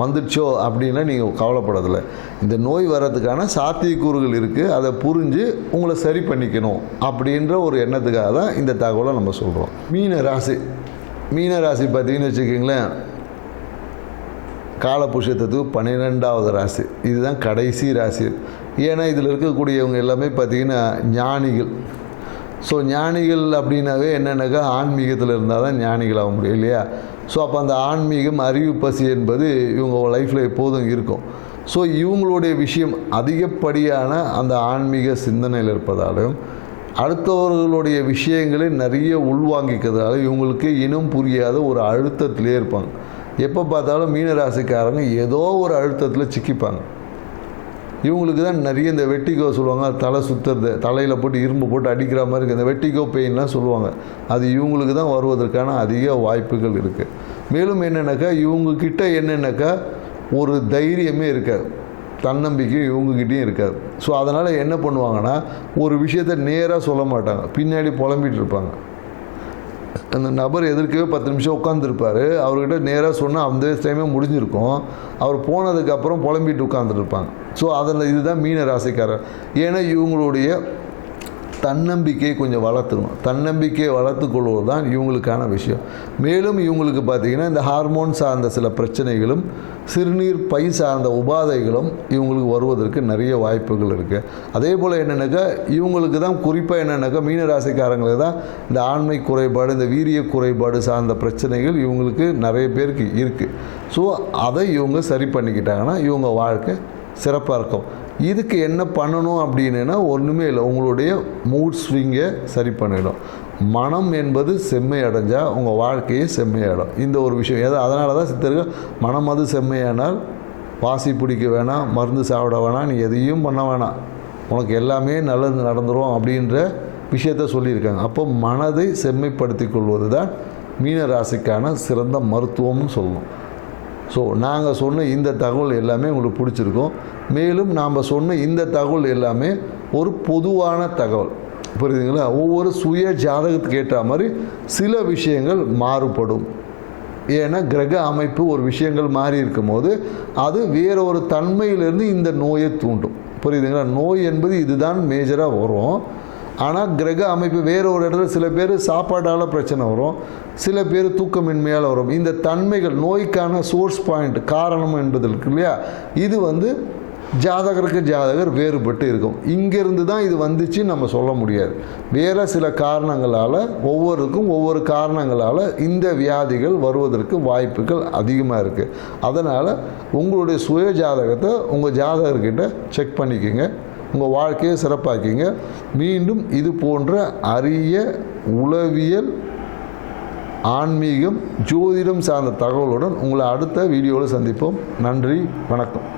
வந்துடுச்சோ அப்படின்னா நீங்கள் கவலைப்படதில்லை இந்த நோய் வர்றதுக்கான சாத்தியக்கூறுகள் இருக்குது அதை புரிஞ்சு உங்களை சரி பண்ணிக்கணும் அப்படின்ற ஒரு எண்ணத்துக்காக தான் இந்த தகவலை நம்ம சொல்கிறோம் மீன ராசி. மீன ராசி பார்த்தீங்கன்னு வச்சுக்கிங்களேன். காலபுஷத்துக்கு பன்னிரெண்டாவது ராசி. இதுதான் கடைசி ராசி. ஏன்னா இதில் இருக்கக்கூடியவங்க எல்லாமே பார்த்திங்கன்னா ஞானிகள். ஸோ ஞானிகள் அப்படின்னாவே என்னென்னாக்கா ஆன்மீகத்தில் இருந்தால் தான் ஞானிகள் ஆக முடியும் இல்லையா? ஸோ அப்போ அந்த ஆன்மீகம் அறிவு பசி என்பது இவங்க லைஃப்பில் எப்போதும் இருக்கும். ஸோ இவங்களுடைய விஷயம் அதிகப்படியான அந்த ஆன்மீக சிந்தனையில் இருப்பதாலும் அடுத்தவர்களுடைய விஷயங்களை நிறைய உள்வாங்கிக்கிறதால இவங்களுக்கு இனம் புரியாத ஒரு அழுத்தத்திலே இருப்பாங்க. எப்போ பார்த்தாலும் மீனராசிக்காரங்க ஏதோ ஒரு அழுத்தத்தில் சிக்கிப்பாங்க. இவங்களுக்கு தான் நிறைய இந்த வெட்டிக்கோ சொல்லுவாங்க. தலை சுற்றுறது தலையில் போட்டு இரும்பு போட்டு அடிக்கிற மாதிரி இருக்குது இந்த வெட்டிக்கோ பெயின்லாம் சொல்லுவாங்க. அது இவங்களுக்கு தான் வருவதற்கான அதிக வாய்ப்புகள் இருக்குது மேலும் என்னென்னாக்கா இவங்கக்கிட்ட என்னென்னாக்கா ஒரு தைரியமே இருக்காது. தன்னம்பிக்கை இவங்ககிட்டையும் இருக்காது. ஸோ அதனால் என்ன பண்ணுவாங்கன்னா ஒரு விஷயத்த நேராக சொல்ல மாட்டாங்க. பின்னாடி புலம்பிகிட்டு இருப்பாங்க. அந்த நபர் எதிர்க்கவே பத்து நிமிஷம் உட்காந்துருப்பார் அவர்கிட்ட நேராக சொன்னால் அந்த டைமே முடிஞ்சிருக்கும். அவர் போனதுக்கப்புறம் புலம்பிட்டு உட்காந்துருப்பாங்க ஸோ அதில் இதுதான் மீன ராசிக்காரர். ஏன்னா இவங்களுடைய தன்னம்பிக்கையை கொஞ்சம் வளர்த்துக்கணும். தன்னம்பிக்கையை வளர்த்து கொள்வது தான் இவங்களுக்கான விஷயம். மேலும் இவங்களுக்கு பார்த்திங்கன்னா இந்த ஹார்மோன் சார்ந்த சில பிரச்சனைகளும் சிறுநீர் பை சார்ந்த உபாதைகளும் இவங்களுக்கு வருவதற்கு நிறைய வாய்ப்புகள் இருக்குது அதே போல் என்னென்னாக்கா இவங்களுக்கு தான் குறிப்பாக என்னென்னாக்கா மீனராசிக்காரங்களுக்கு தான் இந்த ஆண்மை குறைபாடு இந்த வீரிய குறைபாடு சார்ந்த பிரச்சனைகள் இவங்களுக்கு நிறைய பேருக்கு இருக்குது ஸோ அதை இவங்க சரி பண்ணிக்கிட்டாங்கன்னா இவங்க வாழ்க்கை சிறப்பாக இருக்கும். இதுக்கு என்ன பண்ணணும் அப்படின்னா ஒன்றுமே இல்லை. உங்களுடைய மூட் ஸ்விங்கை சரி பண்ணிடும். மனம் என்பது செம்மை அடைஞ்சால் உங்கள் வாழ்க்கையே செம்மையாடும் இந்த ஒரு விஷயம். ஏதோ அதனால தான் சித்தர்கள் மனம் அது செம்மையானால் வாசி பிடிக்க வேணாம் மருந்து சாப்பிட வேணாம் நீ எதையும் பண்ண வேணாம். உனக்கு எல்லாமே நல்லது நடந்துரும் அப்படின்ற விஷயத்த சொல்லியிருக்காங்க. அப்போ மனதை செம்மைப்படுத்தி கொள்வது தான் மீன ராசிக்கான சிறந்த மருத்துவம்னு சொல்லணும். ஸோ நாங்கள் சொன்ன இந்த தகவல் எல்லாமே உங்களுக்கு பிடிச்சிருக்கும். மேலும் நாம் சொன்ன இந்த தகவல் எல்லாமே ஒரு பொதுவான தகவல். புரியுதுங்களா? ஒவ்வொரு சுய ஜாதகத்துக்கு ஏற்ற மாதிரி சில விஷயங்கள் மாறுபடும். ஏன்னா கிரக அமைப்பு ஒரு விஷயங்கள் மாறி இருக்கும்போது அது வேற ஒரு தன்மையிலிருந்து இந்த நோயை தூண்டும். புரியுதுங்களா? நோய் என்பது இதுதான் மேஜராக வரும். ஆனால் கிரக அமைப்பு வேறு ஒரு இடத்துல சில பேர் சாப்பாட்டால் பிரச்சனை வரும் சில பேர் தூக்கமின்மையால் வரும். இந்த தன்மைகள் நோய்க்கான சோர்ஸ் பாயிண்ட் காரணம் என்பது இருக்கு இல்லையா? இது வந்து ஜாதகருக்கு ஜாதகர் வேறுபட்டு இருக்கும். இங்கேருந்து தான் இது வந்துச்சு நம்ம சொல்ல முடியாது. வேறு சில காரணங்களால் ஒவ்வொருக்கும் ஒவ்வொரு காரணங்களால் இந்த வியாதிகள் வருவதற்கு வாய்ப்புகள் அதிகமாக இருக்குது அதனால் உங்களுடைய சுய ஜாதகத்தை உங்கள் ஜாதகர்கிட்ட செக் பண்ணிக்கோங்க. உங்கள் வாழ்க்கையை சிறப்பாக்கிங்க. மீண்டும் இது போன்ற அரிய உளவியல் ஆன்மீகம் ஜோதிடம் சார்ந்த தகவலுடன் உங்களை அடுத்த வீடியோவில் சந்திப்போம். நன்றி வணக்கம்.